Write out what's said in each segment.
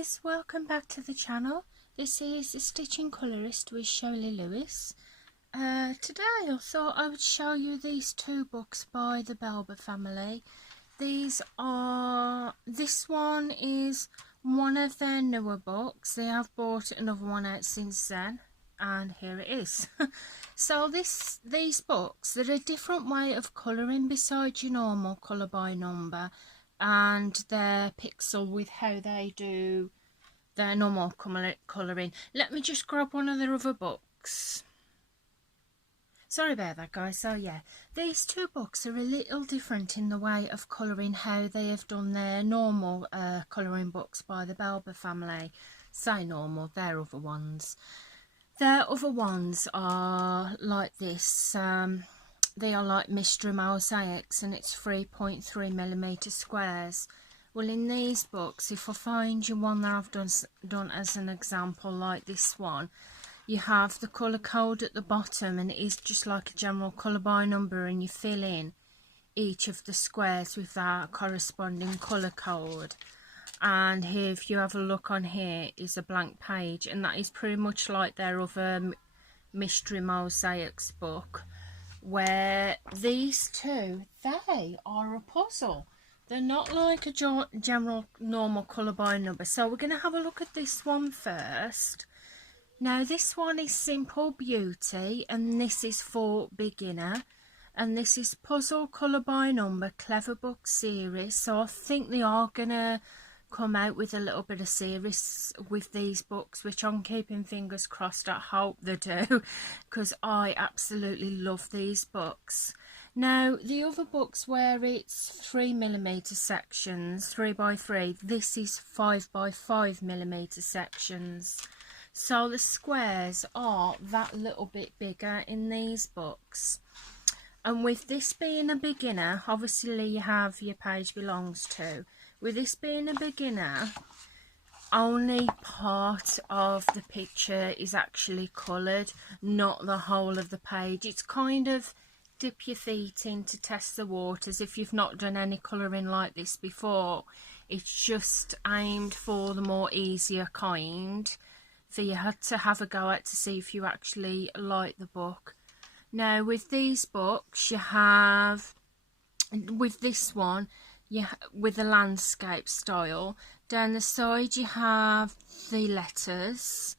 guys, welcome back to the channel. This is the Stitching Colourist with Shirley Lewis. Today I thought I would show you these two books by the Belba family. This one is one of their newer books. They have brought another one out since then, and here it is. So these books, they're a different way of colouring besides your normal colour by number and their pixel with how they do their normal colouring. Let me just grab one of their other books. Sorry about that, guys. So yeah, these two books are a little different in the way of colouring how they have done their normal colouring books by the Belba family. Say normal, their other ones. Their other ones are like this. They are like mystery mosaics, and it's 3.3mm squares. Well, in these books, if I find you one that I've done as an example, like this one, you have the colour code at the bottom, and it is just like a general colour by number, and you fill in each of the squares with that corresponding colour code. And here, if you have a look on here, is a blank page, and that is pretty much like their other mystery mosaics book, where these two, they are a puzzle. They're not like a general normal colour by number. So we're going to have a look at this one first. Now this one is Simple Beauty, and this is for beginner, and this is Puzzle Colour by Number Clever Book Series. So I think they are going to come out with a little bit of series with these books, which I'm keeping fingers crossed. I hope they do, because I absolutely love these books. Now the other books where it's 3mm sections, 3x3, this is 5x5mm sections. So the squares are that little bit bigger in these books. And with this being a beginner, obviously you have your page belongs to. With this being a beginner, only part of the picture is actually coloured, not the whole of the page. It's kind of dip your feet in to test the waters if you've not done any colouring like this before. It's just aimed for the more easier kind, for you had to have a go at to see if you actually like the book. Now with these books, you have, with this one, with the landscape style, down the side you have the letters,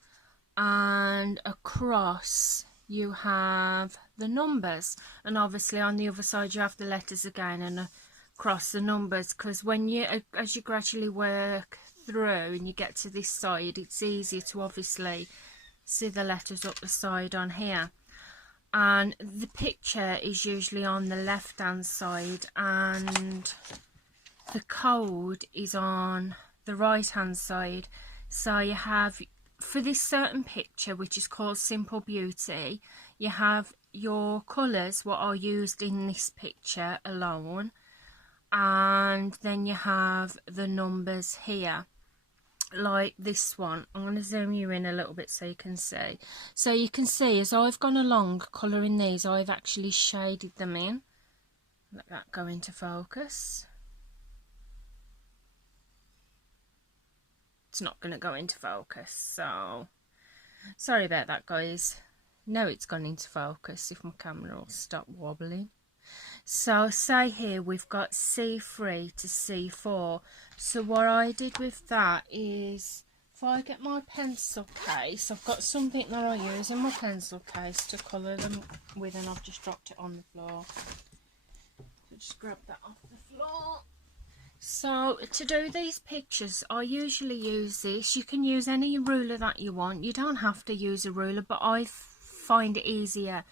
and across you have the numbers, and obviously on the other side you have the letters again, and across the numbers, because when you, as you gradually work through and you get to this side, it's easier to obviously see the letters up the side on here. And the picture is usually on the left hand side, and the code is on the right hand side. So you have, for this certain picture, which is called Simple Beauty, you have your colours, what are used in this picture alone, and then you have the numbers here, like this one. I'm going to zoom you in a little bit so you can see. So you can see as I've gone along colouring these, I've actually shaded them in. Let that go into focus. It's not going to go into focus, so sorry about that, guys. Now it's gone into focus if my camera will stop wobbling. So say here we've got C3 to C4. So what I did with that is, if I get my pencil case, I've got something that I use in my pencil case to colour them with, and I've just dropped it on the floor. So just grab that off the floor. So to do these pictures, I usually use this. You can use any ruler that you want. You don't have to use a ruler, but I find it easier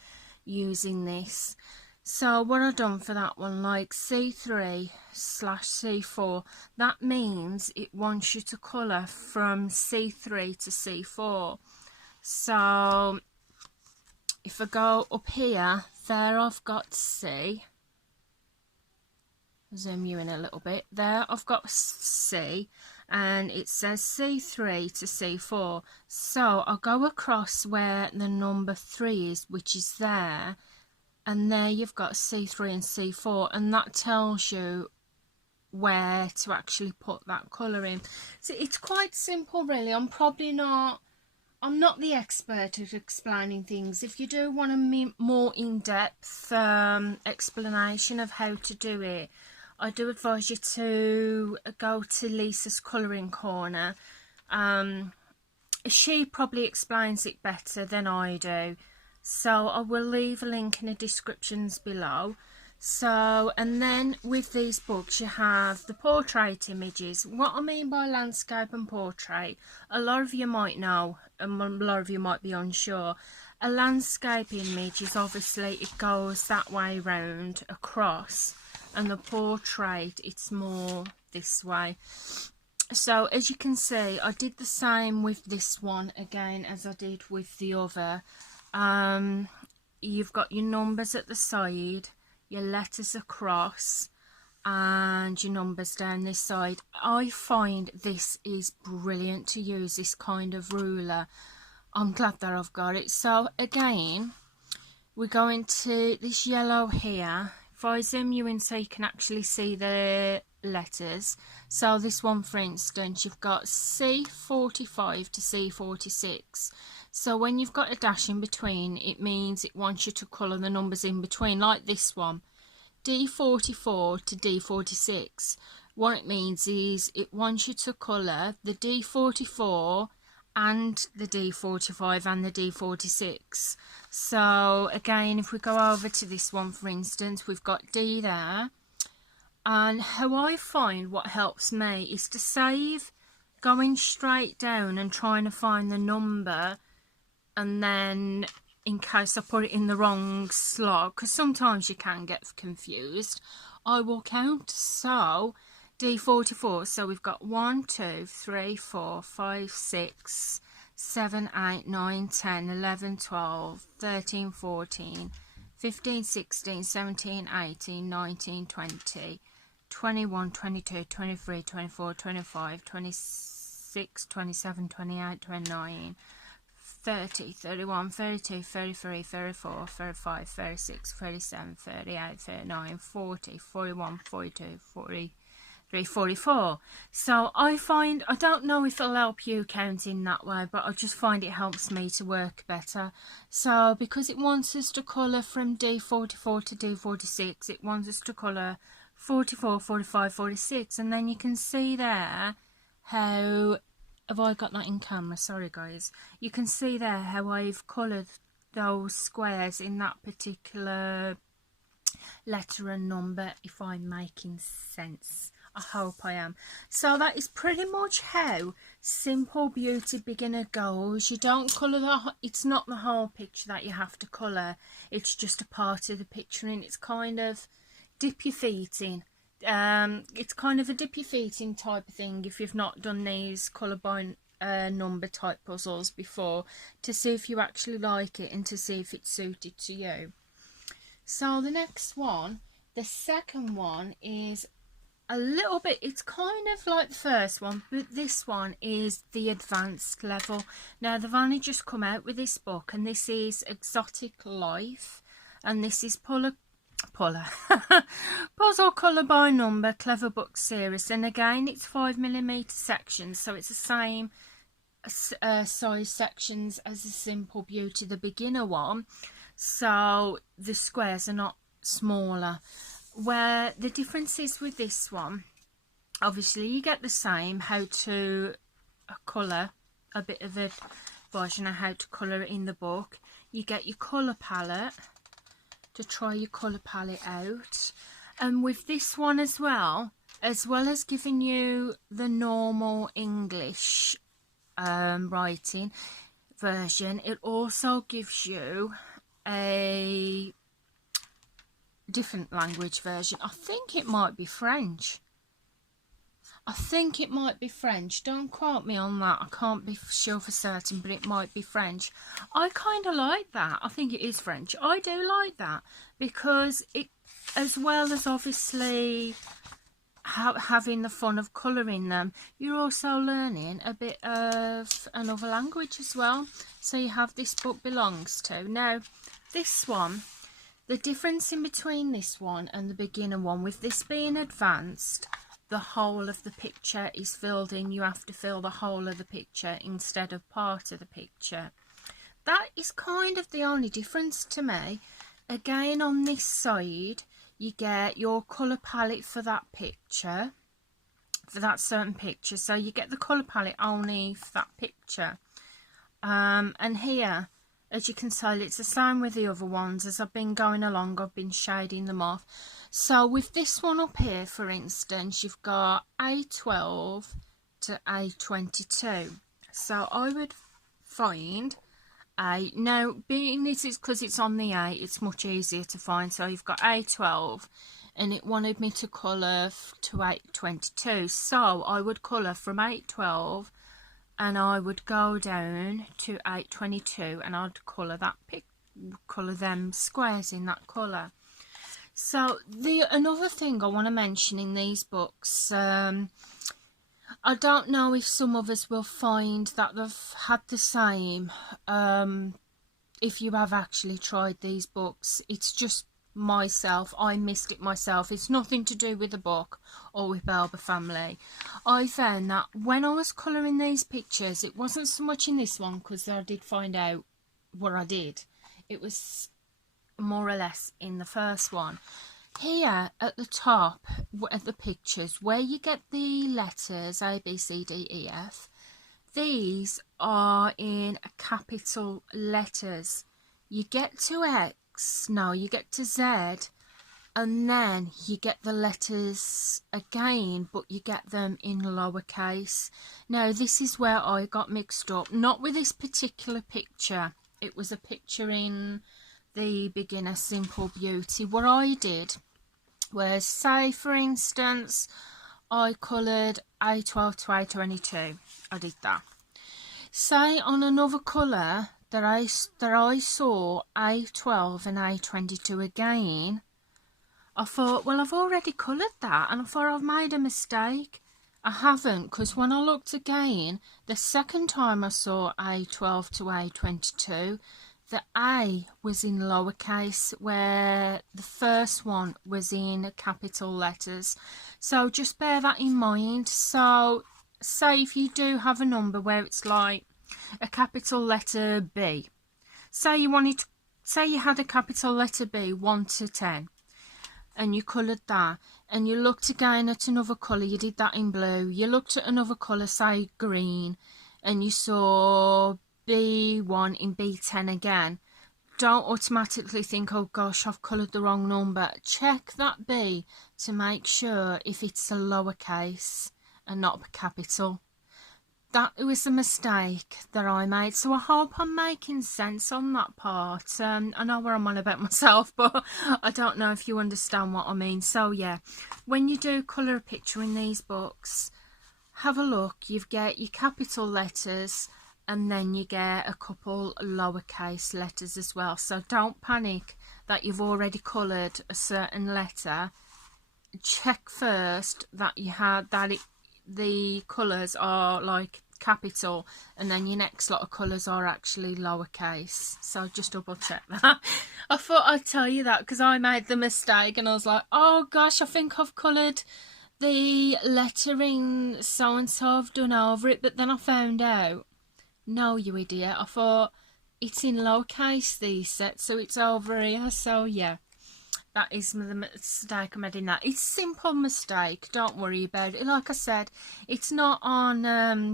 using this. So what I've done for that one, like C3/C4, that means it wants you to colour from C3 to C4. So if I go up here, there I've got C. Zoom you in a little bit. There I've got C, and it says C3 to C4. So I'll go across where the number 3 is, which is there, and there you've got C3 and C4, and that tells you where to actually put that colour in. So it's quite simple really. I'm not the expert at explaining things. If you do want a more in-depth explanation of how to do it, I do advise you to go to Lisa's Colouring Corner. She probably explains it better than I do, so I will leave a link in the descriptions below. So, and then with these books you have the portrait images. What I mean by landscape and portrait, a lot of you might know and a lot of you might be unsure. A landscape image is obviously, it goes that way round across, and the portrait, it's more this way. So as you can see, I did the same with this one again as I did with the other. You've got your numbers at the side, your letters across, and your numbers down this side. I find this is brilliant to use, this kind of ruler. I'm glad that I've got it. So again, we're going to this yellow here. If I zoom you in so you can actually see the letters. So this one, for instance, you've got C45 to C46. So when you've got a dash in between, it means it wants you to colour the numbers in between, like this one, D44 to D46. What it means is it wants you to colour the D44 and the D45 and the D46. So again, if we go over to this one, for instance, we've got D there. And how I find what helps me is to save going straight down and trying to find the number, and then in case I put it in the wrong slot, because sometimes you can get confused, I will count. So D44, so we've got 1 2 3 4 5 6 7 8 9 10 11 12 13 14 15 16 17 18 19 20 21 22 23 24 25 26 27 28 29 30 31 32 33 34 35 36 37 38 39 40 41 42 43 44. So I find, I don't know if it'll help you counting that way, but I just find it helps me to work better. So because it wants us to colour from D44 to D46, it wants us to colour 44, 45, 46, and then you can see there how, have I got that in camera? Sorry guys. You can see there how I've coloured those squares in that particular letter and number, if I'm making sense. I hope I am. So that is pretty much how Simple Beauty Beginner goes. You don't colour it's not the whole picture that you have to colour, it's just a part of the picture, and it's kind of dip your feet in. It's kind of a dip your feet in type of thing if you've not done these colour by number type puzzles before, to see if you actually like it and to see if it's suited to you. So the next one, the second one, is a little bit, it's kind of like the first one, but this one is the advanced level. Now they've only just come out with this book, and this is Exotic Life, and this is Puzzle Colour by Number Clever Book Series, and again it's 5mm sections, so it's the same size sections as the Simple Beauty, the beginner one, so the squares are not smaller. Where the difference is with this one, obviously you get the same, how to colour, a bit of a version of how to colour it in the book. You get your colour palette to try your colour palette out, and with this one as well as giving you the normal English writing version, it also gives you a different language version. I think it might be French. Don't quote me on that, I can't be sure for certain, but it might be French. I kind of like that. I think it is French. I do like that, because it, as well as obviously having the fun of colouring them, you're also learning a bit of another language as well. So you have This Book Belongs To. Now this one, the difference in between this one and the beginner one, with this being advanced, the whole of the picture is filled in. You have to fill the whole of the picture instead of part of the picture. That is kind of the only difference to me. Again, on this side, you get your colour palette for that picture, for that certain picture. So you get the colour palette only for that picture. And here, as you can see, it's the same with the other ones. As I've been going along, I've been shading them off. So with this one up here, for instance, you've got A12 to A22. So I would find A. Now, being this is because it's on the A, it's much easier to find. So you've got A12, and it wanted me to colour to A22. So I would colour from A12, and I would go down to A22, and I'd colour them squares in that colour. So another thing I want to mention in these books, I don't know if some of us will find that they've had the same, if you have actually tried these books. It's just myself, I missed it myself. It's nothing to do with the book or with Belba family. I found that when I was colouring these pictures, it wasn't so much in this one, because I did find out what I did. It was more or less in the first one. Here at the top at the pictures, where you get the letters A, B, C, D, E, F, these are in capital letters. You get to X, no, you get to Z, and then you get the letters again, but you get them in lowercase. Now this is where I got mixed up, not with this particular picture. It was a picture in the Beginner Simple Beauty. What I did was, say for instance, I coloured A12 to A22. I did that. Say on another colour that I saw A12 and A22 again, I thought, well, I've already coloured that, and I thought I've made a mistake. I haven't, because when I looked again, the second time I saw A12 to A22, the A was in lowercase, where the first one was in capital letters. So just bear that in mind. So say if you do have a number where it's like a capital letter B, say you had a capital letter B 1 to 10, and you coloured that, and you looked again at another colour, you did that in blue, you looked at another colour, say green, and you saw B1 in B10 again, don't automatically think, oh gosh, I've coloured the wrong number. Check that B to make sure if it's a lowercase and not a capital. That was a mistake that I made, so I hope I'm making sense on that part. I know where I'm on about myself, but I don't know if you understand what I mean. So yeah, when you do colour a picture in these books, have a look. You get your capital letters, and then you get a couple lowercase letters as well. So don't panic that you've already coloured a certain letter. Check first that you had the colours are like capital, and then your next lot of colours are actually lowercase. So just double check that. I thought I'd tell you that because I made the mistake, and I was like, oh gosh, I think I've coloured the lettering so and so, I've done over it. But then I found out, no, you idiot, I thought it's in lowercase these sets, so it's over here. So yeah, that is the mistake I made in that. It's a simple mistake, don't worry about it. Like I said, it's not on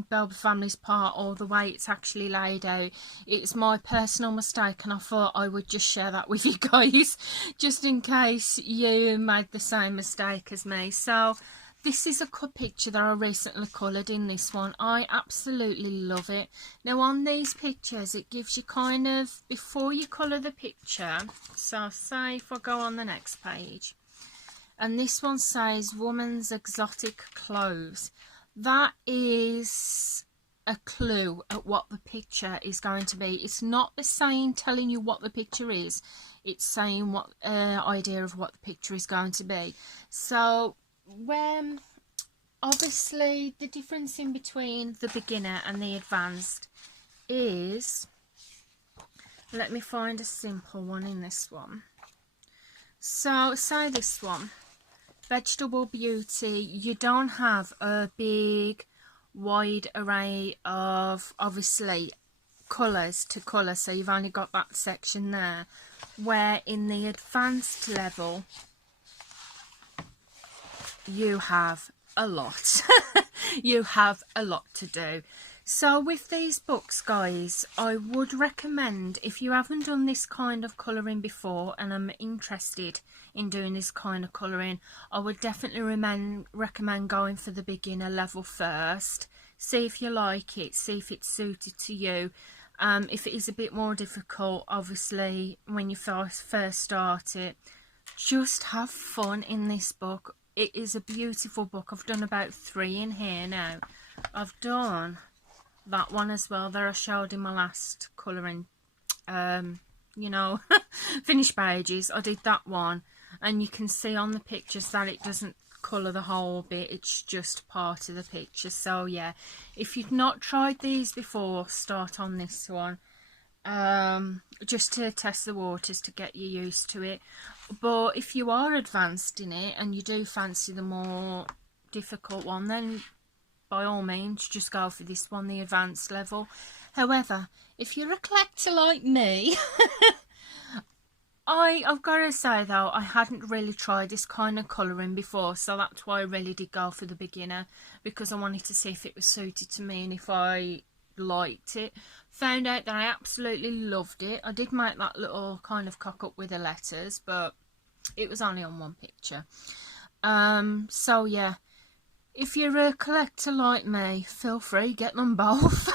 Belba family's part or the way it's actually laid out. It's my personal mistake, and I thought I would just share that with you guys, just in case you made the same mistake as me. So this is a picture that I recently coloured in this one. I absolutely love it. Now on these pictures, it gives you kind of, before you colour the picture, so say if I go on the next page, and this one says woman's exotic clothes. That is a clue at what the picture is going to be. It's not the saying telling you what the picture is, it's saying what idea of what the picture is going to be. So when obviously the difference in between the beginner and the advanced is, let me find a simple one in this one. So say this one, Vegetable Beauty, you don't have a big wide array of obviously colours to colour, so you've only got that section there, where in the advanced level you have a lot. You have a lot to do. So with these books, guys, I would recommend, if you haven't done this kind of colouring before and I'm interested in doing this kind of colouring, I would definitely recommend going for the beginner level first. See if you like it, see if it's suited to you. If it is a bit more difficult, obviously, when you first start it, just have fun in this book. It is a beautiful book. I've done about 3 in here now. I've done that one as well that I showed in my last colouring, you know, finished pages. I did that one, and you can see on the pictures that it doesn't colour the whole bit, it's just part of the picture. So yeah, if you've not tried these before, start on this one, just to test the waters, to get you used to it. But if you are advanced in it and you do fancy the more difficult one, then by all means just go for this one, the advanced level. However, if you're a collector like me, I've got to say though, I hadn't really tried this kind of colouring before, so that's why I really did go for the beginner, because I wanted to see if it was suited to me and if I liked it. Found out that I absolutely loved it. I did make that little kind of cock up with the letters, but it was only on one picture. So yeah, if you're a collector like me, feel free, get them both.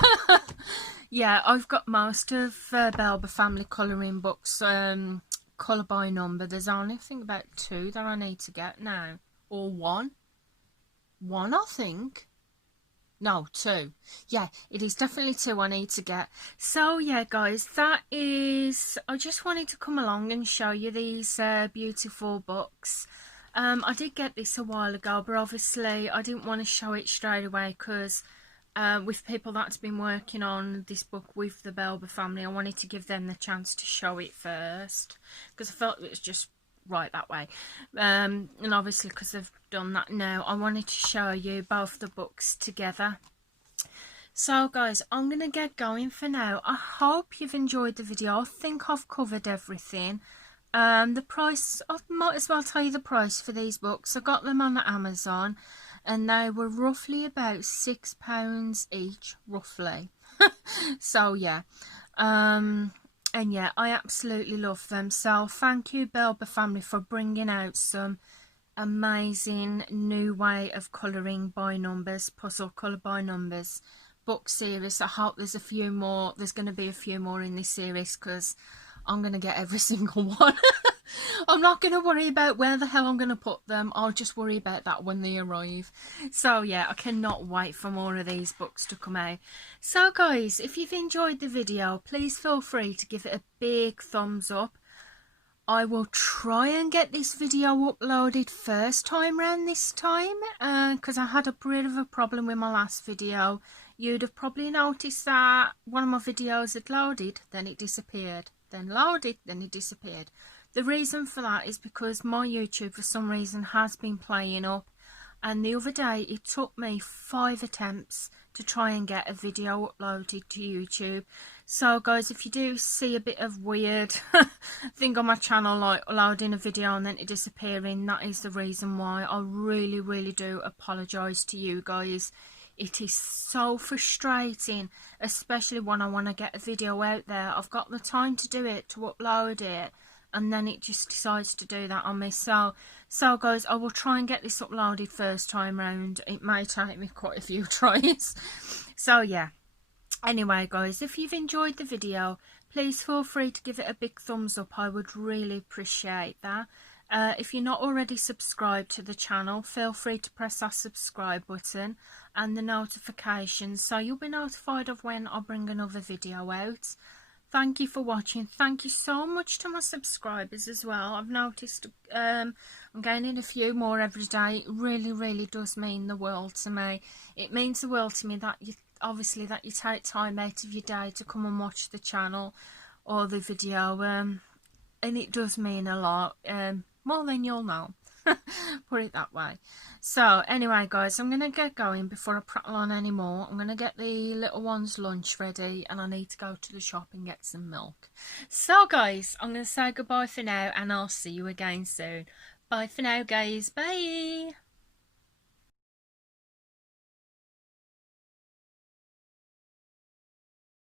Yeah, I've got most of Belba family colouring books, colour by number. There's only, I think, about 2 that I need to get now, or 1. 1, I think. No, 2. Yeah, it is definitely 2 I need to get. So yeah, guys, that is, I just wanted to come along and show you these beautiful books. I did get this a while ago, but obviously I didn't want to show it straight away, because with people that's been working on this book with the Belba family, I wanted to give them the chance to show it first, because I felt it was just right that way. And obviously because they've done that now, I wanted to show you both the books together. So guys, I'm going to get going for now. I hope you've enjoyed the video. I think I've covered everything. The price, I might as well tell you the price for these books. I got them on Amazon and they were roughly about £6 each, roughly. So yeah, and yeah, I absolutely love them. So thank you, Belba family, for bringing out some amazing new way of colouring by numbers, puzzle colour by numbers book series. I hope there's a few more. There's going to be a few more in this series, because I'm going to get every single one. I'm not going to worry about where the hell I'm going to put them. I'll just worry about that when they arrive. So yeah, I cannot wait for more of these books to come out. So guys, if you've enjoyed the video, please feel free to give it a big thumbs up. I will try and get this video uploaded first time round this time, because I had a bit of a problem with my last video. You'd have probably noticed that one of my videos had loaded, then it disappeared, then loaded, then it disappeared. The reason for that is because my YouTube for some reason has been playing up, and the other day it took me 5 attempts to try and get a video uploaded to YouTube. So guys, if you do see a bit of weird thing on my channel, like loading a video and then it disappearing, that is the reason why. I really do apologise to you guys. It is so frustrating, especially when I want to get a video out there. I've got the time to do it, to upload it, and then it just decides to do that on me. So guys, I will try and get this uploaded first time round. It may take me quite a few tries. So yeah, anyway guys, if you've enjoyed the video, please feel free to give it a big thumbs up. I would really appreciate that. If you're not already subscribed to the channel, feel free to press that subscribe button and the notifications, so you'll be notified of when I bring another video out. Thank you for watching. Thank you so much to my subscribers as well. I've noticed I'm gaining a few more every day. It really does mean the world to me. It means the world to me that you obviously that you take time out of your day to come and watch the channel or the video, and it does mean a lot, more than you'll know. Put it that way. So anyway guys, I'm going to get going before I prattle on anymore. I'm going to get the little one's lunch ready and I need to go to the shop and get some milk. So guys, I'm going to say goodbye for now and I'll see you again soon. Bye for now guys. Bye.